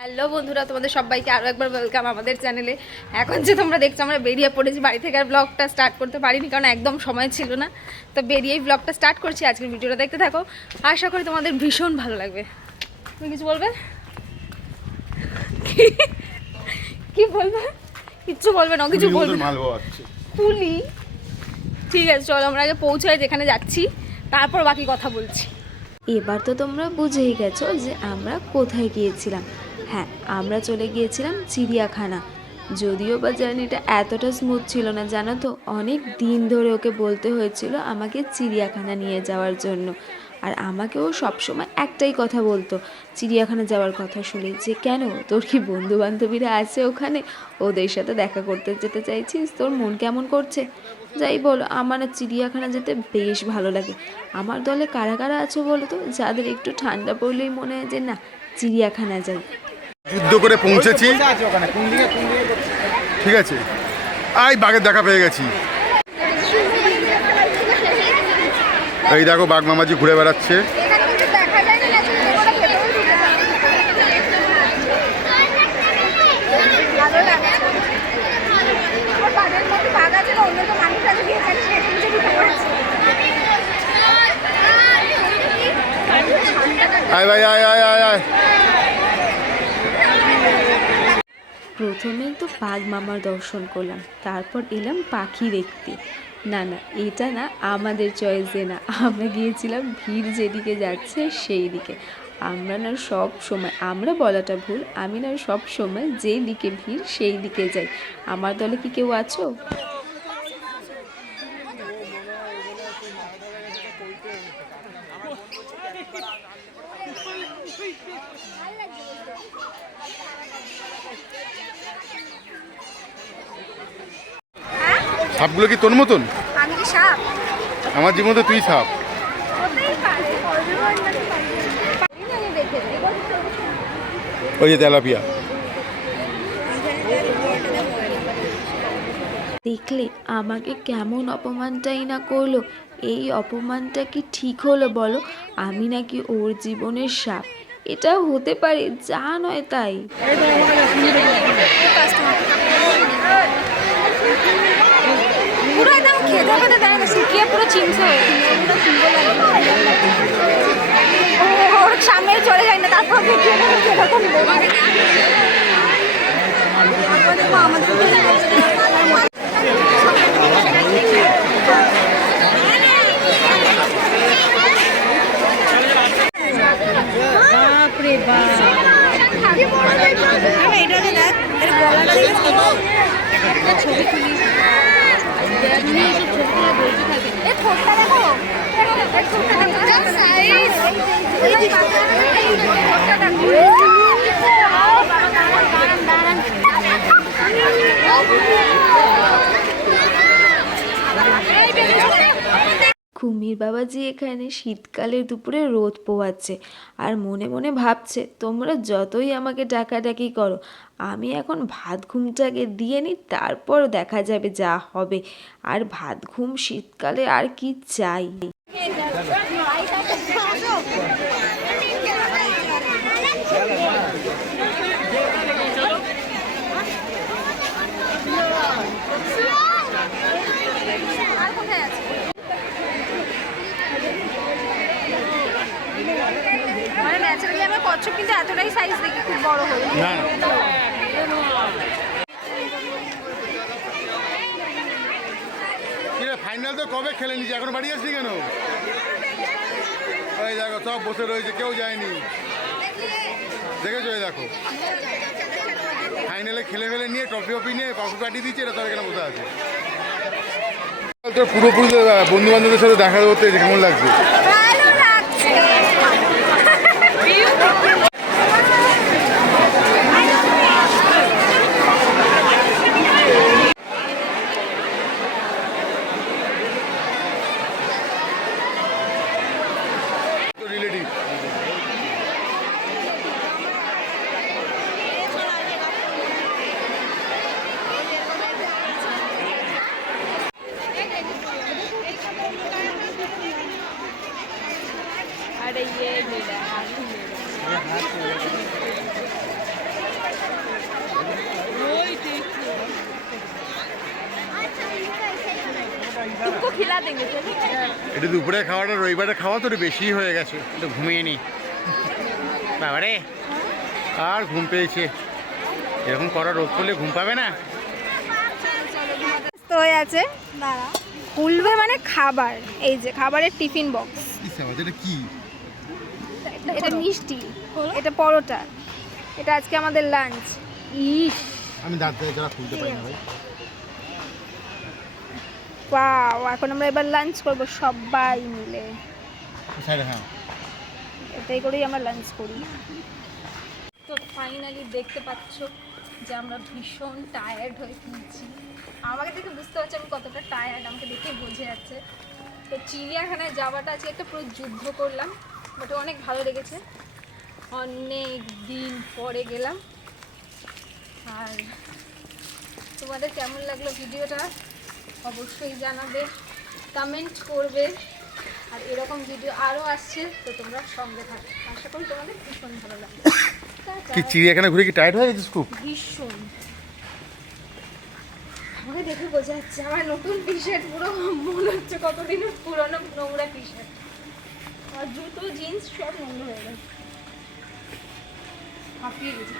Hello বন্ধুরা, তোমাদের সবাইকে আরও একবার ওয়েলকাম আমাদের চ্যানেলে। এখন যে তোমরা দেখছো আমরা বেরিয়ে পড়েছি বাড়ি থেকে, আর ব্লগটা স্টার্ট করতে পারিনি কারণ একদম সময় ছিল না। তো বেরিয়েই ব্লগটা স্টার্ট করছি। আজকের ভিডিওটা দেখতে থাকো, আশা করি তোমাদের ভীষণ ভালো লাগবে। তুমি কিছু বলবে? কি বলবে? কিচ্ছু বলবে না, কিছু বলবে তুলি। ঠিক আছে, চলো আমরা আগে পৌঁছাই যেখানে যাচ্ছি, তারপর বাকি কথা বলছি। এবার তো তোমরা বুঝেই গেছো যে আমরা কোথায় গিয়েছিলাম। হ্যাঁ, আমরা চলে গিয়েছিলাম চিড়িয়াখানা। যদিও বা জার্নিটা এতটা স্মুথ ছিল না, জানো তো, অনেক দিন ধরে ওকে বলতে হয়েছিল আমাকে চিড়িয়াখানা নিয়ে যাওয়ার জন্য। আর আমাকেও সবসময় একটাই কথা বলতো চিড়িয়াখানা যাওয়ার কথা শুনি, যে কেন, তোর কি বন্ধু বান্ধবীরা আছে ওখানে, ওদের সাথে দেখা করতে যেতে চাইছিস, তোর মন কেমন করছে? যাই বলো, আমার না চিড়িয়াখানা যেতে বেশ ভালো লাগে। আমার দলে কারা কারা আছো বলো তো, যাদের একটু ঠান্ডা পড়লেই মনে হয় যে না, চিড়িয়াখানা যাই। যুদ্ধ করে পৌঁছেছি, ঠিক আছে, আই বাঘের দেখা পেয়ে গেছি। এই দেখো বাঘ মামাজি ঘুরে বেড়াচ্ছে। আয় ভাই আয় আয় আয় আয়। প্রথমেই তো বাঘ মামার দর্শন করলাম, তারপর এলাম পাখি দেখতে। না না, এটা না আমাদের চয়েসে না, আমরা গিয়েছিলাম ভিড় যেদিকে যাচ্ছে সেই দিকে। আমরা না সব সময়, আমরা বলাটা ভুল, আমি না সব সময় যেই দিকে ভিড় সেই দিকে যাই। আমার দলে কি কেউ আছো? সাপগুলো কি তোর মতন? আমি কি সাপ? আমার জীবনে তো তুই সাপ। ওই যে তেলাপিয়া। দেখলে আমাকে কেমন অপমানটাই না করলো। এই অপমানটা কি ঠিক হলো বলো? আমি নাকি ওর জীবনের সাপ, এটাও হতে পারে, যা নয় তাই। পুরো একদম খেতে খেতে দেয় না, শুকিয়ে পুরো চিমসে হয়ে ওর সামনে চলে যায় না, তারপর বাপরে বাপ, ছবি তুলি কুমির বাবাজি এখানে শীতকালের দুপুরে রোদ পোহাচ্ছে আর মনে মনে ভাবছে তোমরা যতই আমাকে ডাকাডাকি করো, আমি এখন ভাত ঘুমটাকে দিয়ে নিই, তারপর দেখা যাবে যা হবে। আর ভাত ঘুম শীতকালে আর কি চাই। মানে ন্যাচারালি আমরা কচ্ছপ কিন্তু এতটাই সাইজ দেখি খুব বড় হয় না ফাইনাল তো কবে খেলে নিয়েছি, এখন বাড়ি আসলি কেন? ওই দেখো সব বসে রয়েছে, কেউ যায়নি, দেখেছো? এই দেখো ফাইনালে খেলে ফেলে নিয়ে ট্রফি টফি নিয়ে কফি পাঠিয়ে দিচ্ছে, এরা সব এখানে বসে আছে। তোর পুরোপুরি বন্ধু বান্ধবদের সাথে দেখা করতে কেমন লাগছে? রিলেটিভ আর खिला देंगे चलो। একটু দুপুরে খাওয়াটা রবিবারে খাওয়া তো একটু বেশি হয়ে গেছে, একটু ঘুমিয়ে নি বাবারে। আর ঘুম পেয়েছে, এরকম করা রোগ করলে ঘুম পাবে না। তো হয়ে আছে খুলবে মানে খাবার, এই যে খাবারের টিফিন বক্স, এটা কি? এটা মিষ্টি, এটা পরোটা, এটা আজকে আমাদের লাঞ্চ। ইস আমি দাঁত দিয়ে যারা খুলতে পারি না ভাই। ওয়াও, এখন আমরা এবার লাঞ্চ করব সবাই মিলে। হ্যাঁ, এটাই করেই আমরা লাঞ্চ করি। তো ফাইনালি দেখতে পাচ্ছ যে আমরা ভীষণ টায়ার্ড হয়ে ফিরছি। আমাকে দেখে বুঝতে পারছি আমি কতটা টায়ার্ড, আমাকে দেখে বোঝা যাচ্ছে। তো চিড়িয়াখানায় যাওয়াটা আজকে একটা পুরো যুদ্ধ করলাম, বাট অনেক ভালো লেগেছে। অনেক দিন পরে গেলাম। আর তোমাদের কেমন লাগলো ভিডিওটা অবশ্যই জানাবে, কমেন্ট করবে। আর এরকম ভিডিও আরও আসছে, তো তোমরা সঙ্গে থাকো। আশা করি তোমাদের ভীষণ ভালো লাগবে। কি চিড়িয়াখানা ঘুরে কি টায়ার্ড হয়ে গেছিস খুব? ভীষণ, আমাকে দেখে বোঝা যাচ্ছে আমার নতুন টি শার্ট পুরো মনে হচ্ছে কতদিনের পুরোনো নোংরা টি শার্ট, আর জুতো জিন্স সব নোংরা হয়ে গেছে, হাঁপিয়ে গেছে।